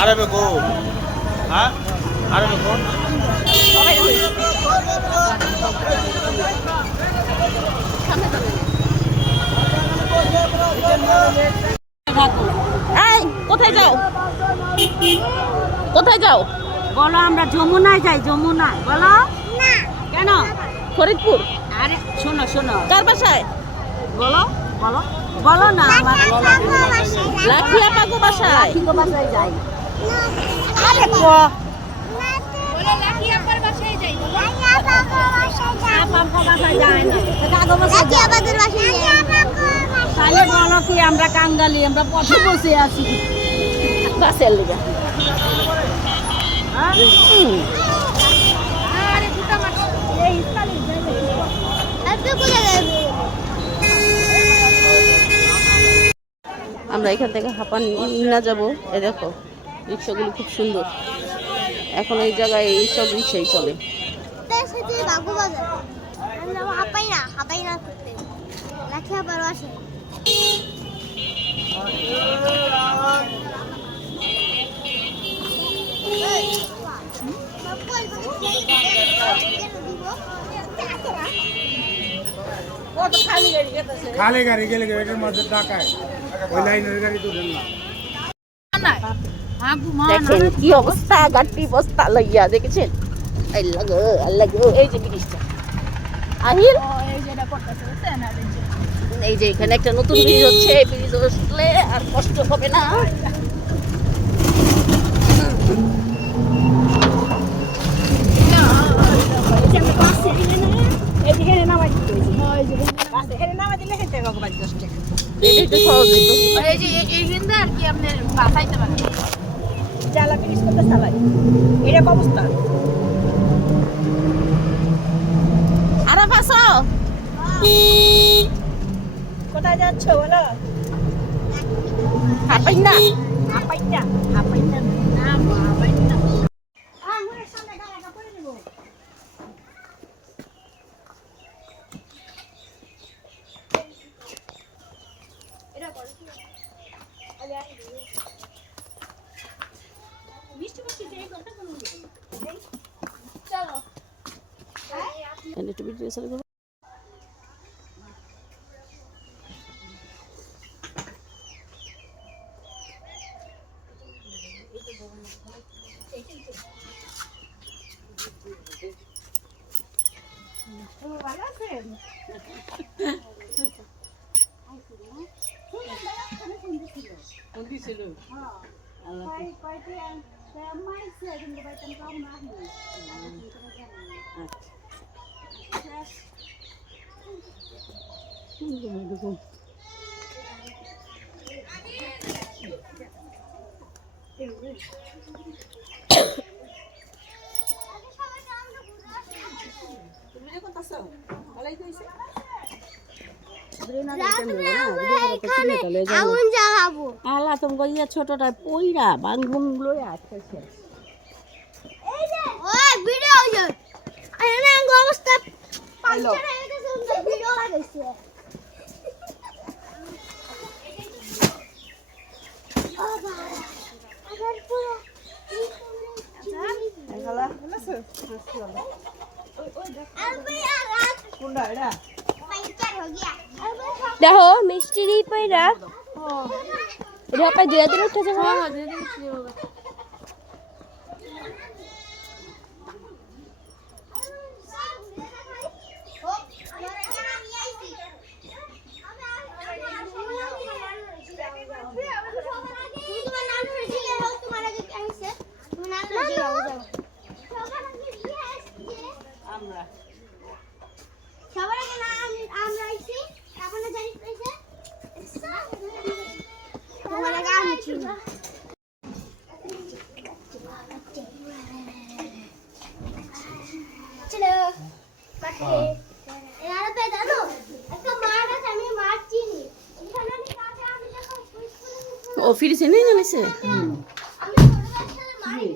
আরে বেকো হ্যাঁ আরে বেকো এই কোথায় যাও কোথায় যাও বলো আমরা যমুনায় যাই যমুনায় বলো না কেন ফরিদপুর আরে শোনো শোনো কার বাসায় বলো বলো বলো না আমার লাঠিয়া পাগো বাসায় ঠিকো বাসায় যাই আরে বলো লাঠি আপার বাসায় যাই পাম্পা বাসায় যায় না কাগো বাসায় লাঠি আপাদের বাসায় যাই তাহলে বলো কি আমরা কাঙ্গালি আমরা পথে বসে আছি বাসের লিগা আরে দুটো মাছ এই ইসকালি আপনি কোথায় যাবেন আমরা এখান থেকে হাঁপান না যাবো এ দেখো রিক্সাগুলো খুব সুন্দর এখন এই জায়গায় এইসব রিক্সাই চলে তার সাথে বাগু বাজার আমরা হাঁপাই না করতে লাঠি আপার বাসায় খালি গাড়ি গেলে এটার মধ্যে টাকায় ওই লাইনের গাড়ি তো দেন না দেখেন কি অবস্থা গাড়ি বস্তা লইয়া দেখেছেন আল্লাহ গো আল্লাহ গো এই যে ব্রিজটা আহিল এই যে এখানে একটা নতুন ব্রিজ হচ্ছে এই ব্রিজ আসলে আর কষ্ট হবে না এটাই তো সহজ হইতো এই হিন্দা আর কি আপনি বাসাইতে পারেন জ্বালা ফিনিশ করতে চালাই এরকম অবস্থা আরে বাসো কোথায় যাচ্ছ বলো হাঁপাই না হাঁপাই না না হাঁপাই না আঙ্গুরের সামনে গালাটা করে দেব এটা করে কি আরে আরে মিষ্টি মিষ্টি দেই কথা বলুন চলো এন্ড একটু ভিডিও চালু করো ভালো আছেন কোন কি ছিল কয়টি মাইছে কিন্তু বাইতেন কম না আগুন জ্বালাবো আলা তুমি গইয়া ছোটটা পইরা বাঙ্গুম লইয়া আসছে ওই ভিডিও হইছে আরে আঙ্গ অবস্থা পাঁচটা হয়ে গেছে সুন্দর ভিডিও লাগাইছে আবার পুরো দেখো মিষ্টি দিয়ে পয়রা এটা পাই দুই দিন উঠে যাবো সবার আগে আমরা আইছি আপনারা জানিস পাইছে তোমার আগে আমি ছিল চলো পাঠে এরা তো জানো একটা মার আছে আমি মার চিনি এখানে আমি কাছে আমি যখন ও ফিরেছে নেই জানিস আমি ছোট বাচ্চাদের মারি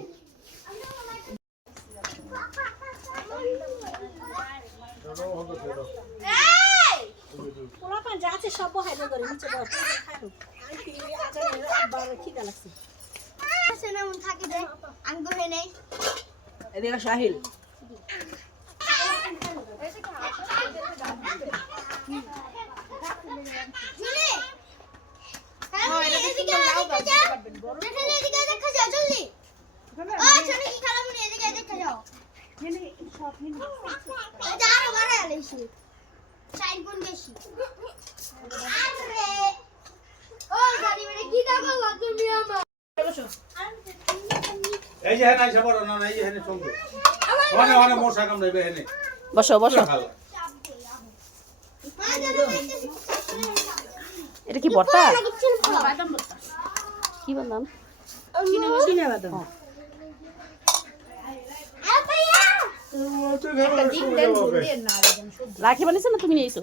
পোলাপান যা আছে সব বহাই করে নিচে বসে খাইলো আমি আগে আবার খিদা লাগছে আছে না মন থাকে যে আঙ্গুর হে নেই এদিকে সাহিল জুলি এদিকে দেখা যাও এদিকে দেখা যাও জলদি ও শোনো কি খালামুনি এদিকে দেখা যাও যাও বারে আলেছি সাইড গুণ বেশি আরে ও গাড়ি মেরে কি দেখো তুমি আমার এই যে হ্যাঁ আইসা পড়ো না এই যে হ্যাঁ চলতো ওখানে মশা কামড়াইবে হ্যাঁ বসো বসো এটা কি ভর্তা কি বললাম রাখি বানিয়েছে না তুমি নিয়েছো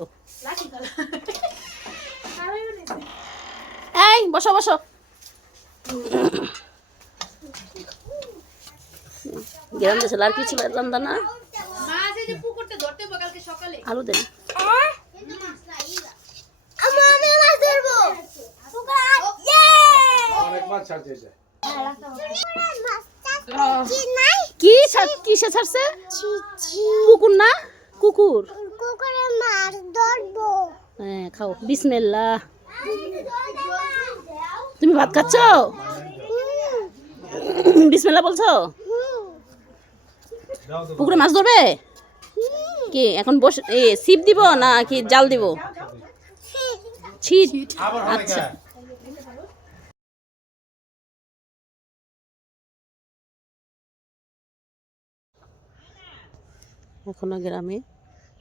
এই বসো বসো গ্রাম দেশে আর কিছু রান্না না আলু দেন আমি মাছ ধরবো অনেকবার ছাড়ছে যায় কি কিসে ছাড়ছে কুকুর না কুকুর কুকুরের মাছ ধরবো হ্যাঁ খাও বিসমিল্লাহ তুমি ভাত খাচ্ছ বিসমিল্লাহ বলছো পুকুরে মাছ ধরবে কি এখন বসে ছিপ দিব না কি জাল দিব ছিট আচ্ছা এখনো গ্রামে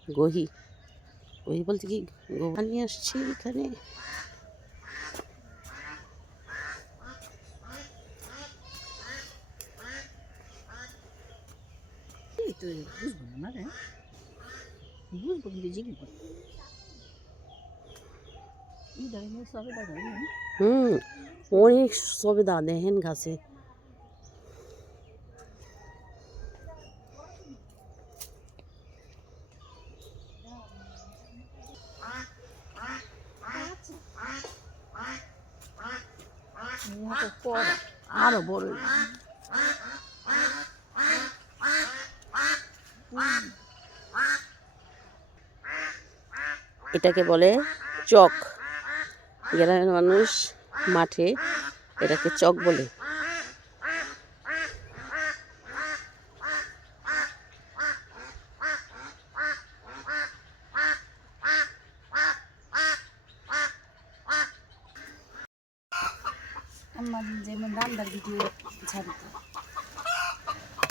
গহি বলতে কি গোয়া নিয়ে আসছি এখানে অনেক সবেদা দেখেন গাছে আরো বড় এটাকে বলে চক গ্রামের মানুষ মাঠে এটাকে চক বলে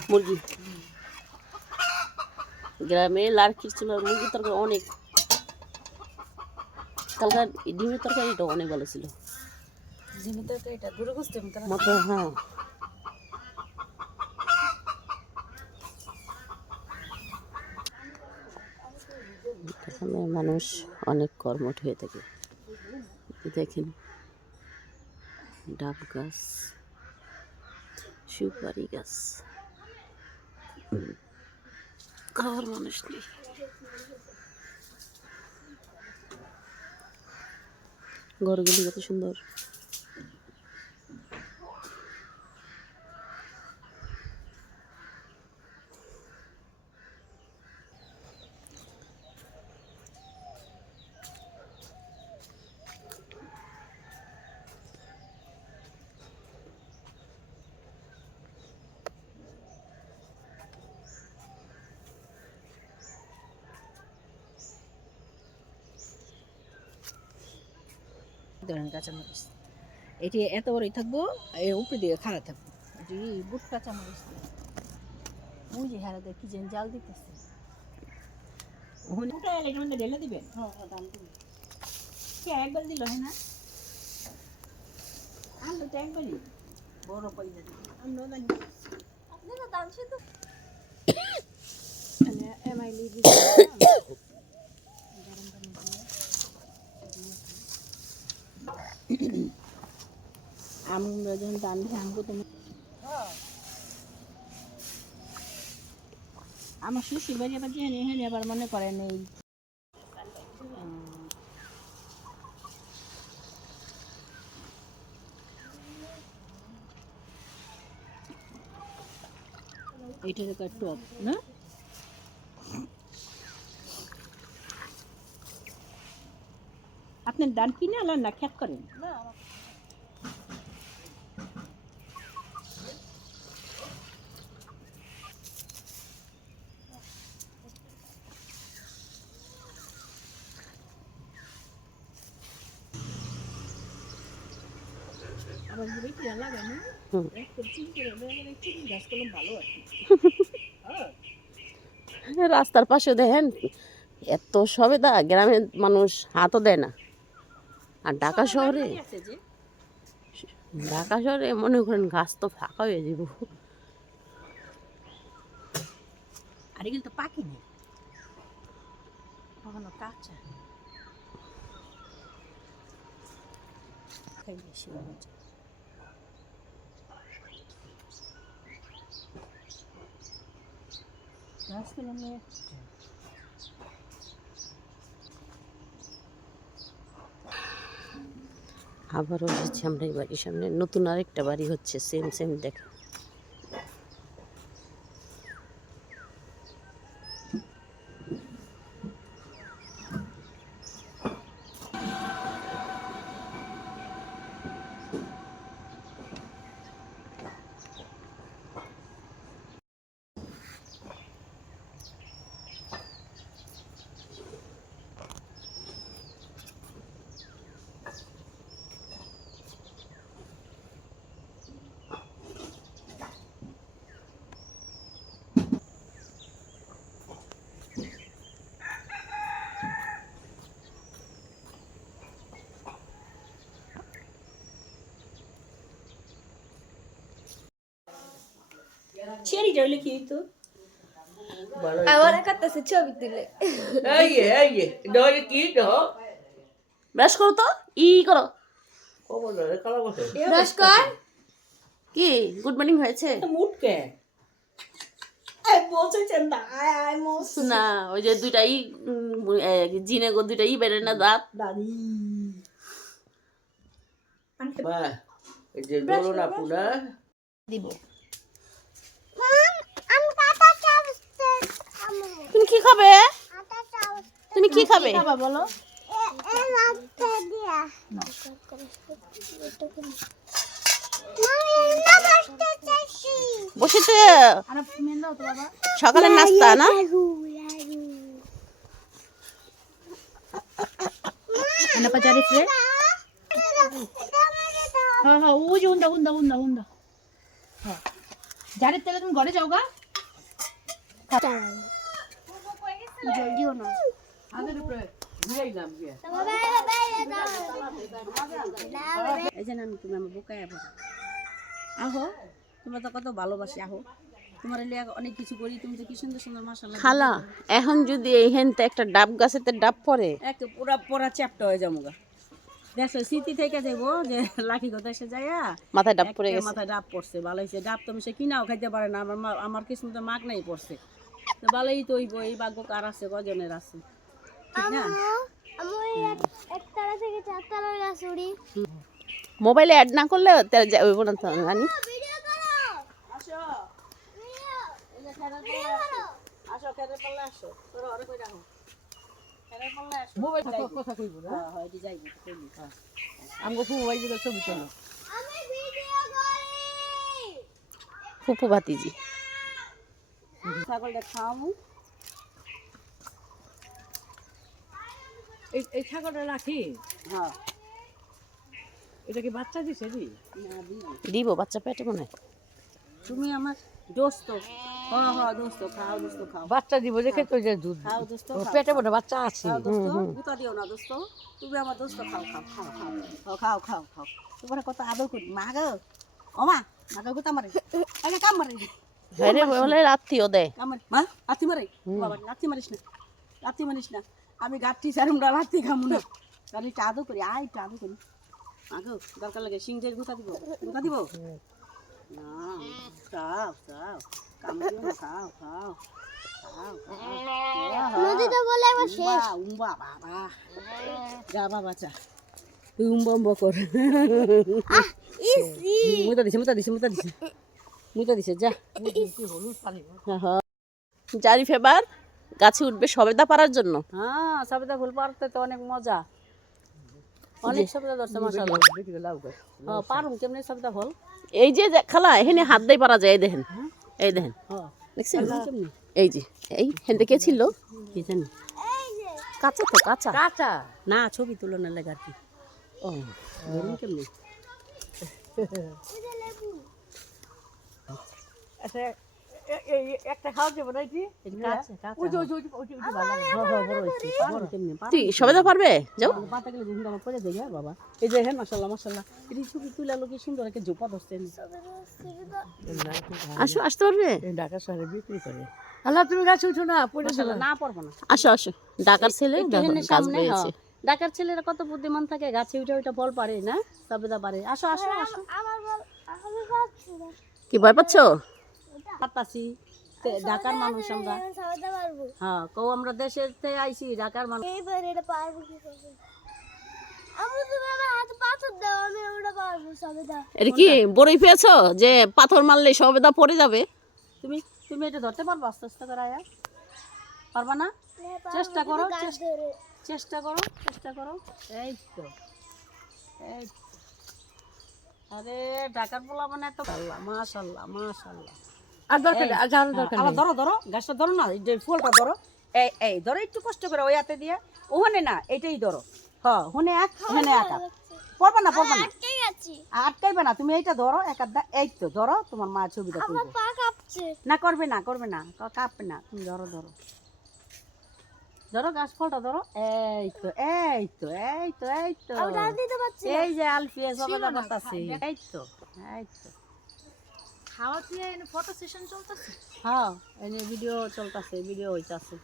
মুরগি গ্রামে লার্কির ছিল মুরগির তরকারি অনেক কালকার ডিমের তরকারিটা অনেক ভালো ছিল ডিমের তরকারিটা গরু গোশত মতো হ্যাঁ এখানে মানুষ অনেক কর্মঠ হয়ে থাকে দেখেন ডাব গাছ সুপারি গাছ খাওয়ার মানুষ নেই ঘরগুলি কত সুন্দর ধরেন কাঁচামরিচ এটি এত বড়ই থাকবো এর উপরে দিকে খাড়া থাকবো এটি বুট কাঁচামরিচ ওই যে হারা কি যেন জাল দিতেছে ওখানে ওটা এটার মধ্যে ঢেলে দিবেন কে একবার দিল হ্যাঁ না আলু তো একবারই বড় পয়সা দিবেন আমরা জানি আপনারা দামছে তো এমআই লিখি আমরা যখন টানবো আনবো তুমি আমার শ্বশুর বাড়ি আবার যে হেনে আবার মনে করে নেই এইটার একটা টপ না আপনার ধান কিনে আলান না খেত করেন আবার বেশি লাগে না একটু চিনি করে চিনি গাছ করলাম ভালো আর কি রাস্তার পাশে দেখেন এত সবেদা, গ্রামের মানুষ হাতও দেয় না। আর ঢাকা শহরে মনে করেন গাছ তো ফাঁকা হয়ে যাব। আর এগুলো তো পাকি নেই কখনো কাঁচা খাই বেশি মজা গাছ করলাম আবারও এসেছি আমরা এই বাড়ির সামনে, নতুন আরেকটা বাড়ি হচ্ছে, সেম সেম দেখেন। চেরি জলে কি তো আমার কাছে ছবি তুলে ব্রাশ করো তো, করো। নমস্কার। কি গুড মর্নিং হয়েছে মুটকে আই বলছেন না আই মোস না? ওই যে দুইটাই জিনে গো দুইটাই বেড়ে না দাঁত। দাদি এই যে দোলো না পুরা দিব। আমি কাটা চাউতে তুমি কি খাবে? আটা চাউতে তুমি কি খাবে? বাবা বলো এ লাগতে দিয়া না না বসতে চাইছি বসেছে আর মেন দাও তো বাবা সকালের নাস্তা না? এনা পাচারি ফ্রে হ্যাঁ হ্যাঁ ও যে হুন্ডা হ্যাঁ জারে তেলে তুমি ঘরে যাও গা জলদিও না আদের উপরে ঘুরাইলাম গিয়া এই যে আমি তুমি আমার বোকায় আহো, তোমার তো কত ভালোবাসি, আহো তোমার লিয়া অনেক কিছু করি, তুমি তো কি সুন্দর সুন্দর মাশাআল্লাহ। খালা এখন যদি এইখানতে একটা ডাব গাছেতে ডাব পড়ে একে পুরা পুরা চ্যাপ্টা হয়ে যাবো গা দেখো স্মৃতি থেকে যাইবো যে লাঠি কথা এসে যাইয়া মাথায় ডাব পড়ে গেছে। মাথায় ডাব পড়ছে ভালো হয়েছে ডাব তো সে কিনাও খাইতে পারে না আমার কিছু তো মাগ নাই পড়ছে তো ভালোই তো এই ভাগ্য কার আছে কজনের আছে ঠিক না একতলা থেকে চারতলা গাছ উড়ি মোবাইলে অ্যাড না করলে ওইব না তো জানি। ভিডিও করো আসো ভিডিও এই যে খেলার ভিডিও করো আসো খেলার পাল্লা আসো তোরা অরে কই রাখো খেলার পাল্লা আসো মোবাইল কথা কইবো না হ্যাঁ এটি যাইবো কইলি হ্যাঁ আমগো মোবাইল দিলে ছবি তোলো আমি ভিডিও করি ফুপু ভাতিজি ছাগলটা খাওয়ামু এই ছাগলটা রাখি হ্যাঁ এটা কি বাচ্চা দিছে দি না দিব, বাচ্চা পেটে মনে হয়। তুমি আমার দোস্ত হ্যাঁ হ্যাঁ দোস্ত খাও বাচ্চা দিব দেখে তো যে দুধ খাও দোস্ত পেটে বড় বাচ্চা আছে খাও দোস্ত গুতা দিও না দোস্ত তুমি আমার দোস্ত খাও তোমার কত আদর করি মা গো ও মা গো গুতা মারে আগে কাম মারে হ্যাঁ রে, বলে রাত্রিও দেয়। কাম মারে মা লাথি মারে বাবা লাথি মারিস না আমি গাঠি সারুমরা লাথি খামু না কারণ একটু আদর করি একটু আদর করি আগো দরকার লাগে সিংহের গুতা দিব না খাও কামড়িও না খাও নদীতে বলে একবার শেষ উম্বা বাবা যা বাবা চা তুই উম্বা কর ইসি মুতা দিছে মুইটা দিছে যা জারিফ এবার গাছে উঠবে সবেদা পারার জন্য। হ্যাঁ সবেদা ফুল পারতে তো অনেক মজা, অনেক সবেদা ধরছে মাশাআল্লাহ। হ্যাঁ পারুম কেমনে সবেদা ফল। এই যে খালা এখানে হাত দিয়ে পারা যায়, এই দেখেন, এই দেখেন, হ্যাঁ দেখছেন? কেমনে এই যে এই হেনতে কে ছিল? কি জানি কাঁচা তো কাঁচা। কাঁচা না, ছবি তুলনার লাগে আর কি। ও ধরুন কেমনে একটা খাওয়া যাবে নাকি? তুই সবেদা পারবে? যাও। পাতা গেলে ঘুম আমার পরে দেয় বাবা। এই যে হ্যাঁ মাশাআল্লাহ মাশাআল্লাহ, এই ছবি তুলালো কি সুন্দর একটা জোপা ধরছে। আসো, আসতে পারবে? ঢাকা শহরে বিক্রি করে। আল্লাহ তুমি গাছ উঠো না, পড়ে না পারবো না। আসো আসো, ডাকার ছেলে গাছ পেয়েছে। ঢাকার ছেলেরা কত বুদ্ধিমান থাকে, গাছে উঠে ওইটা ফল পারে না, সবেদা পারে। আসো আসো আসো। কি ভয় পাচ্ছ? পাতাছি ঢাকার মানুষ আমরা। হ্যাঁ কও আমরা দেশের থেকে আইছি, ঢাকার মানুষ। এটা কি বড়ই পেয়েছো যে পাথর মারলে সবেদা পড়ে যাবে? তুমি তুমি এটা ধরতে পারবো আস্তে আস্তে করে? আয়া পারবা না? চেষ্টা করো, চেষ্টা করো, চেষ্টা করো। এই তো, এই তো। আরে ঢাকার পোলা মানে এত মাশাআল্লাহ মাশাআল্লাহ। আর দরকার নেই, আর যাওয়ার দরকার নেই। ধরো ধরো গাছটা ধরো না, এই যে ফুলটা ধরো। এই এই ধরো একটু কষ্ট করে ওই হাতে দিয়ে। ওখানে না, এটাই ধরো। হ্যাঁ হুনে এক, হুনে এক। পড়বা না, পড়বা না, আটকাইবে না। তুমি এইটা ধরো এক আধ। এই তো ধরো, তোমার মা ছবিটা তুলবে। না করবে না, করবে না, কাঁপবে না। তুমি ধরো ধরো ধরো, গাছ ফলটা ধরো। এই তো এই তো এই তো এই তো, এই যে আলফিয়া সবেদা পাতাছে। এই তো এই তো। খাওয়া দিয়ে ফটো সেশন চলতেছে। হ্যাঁ এনে ভিডিও চলতেছে, ভিডিও হইতাছে।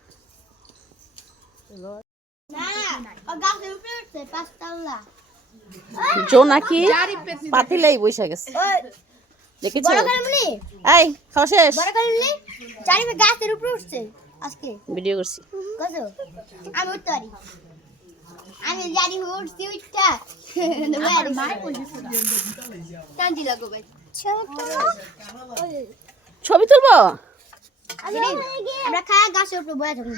জোনাকি পাতিলেই বসে গেছে, দেখেছো? এই খাওয়া শেষ? গাছের উপরে উঠছে আজকে ভিডিও করছি। আমি উঠতে পারি, আমি জানি উঠছি উঠটা কান্দি লাগো ভাই। ছবি তুলবো? আমরা খায় গাছের উপরে বয়ে থাকি।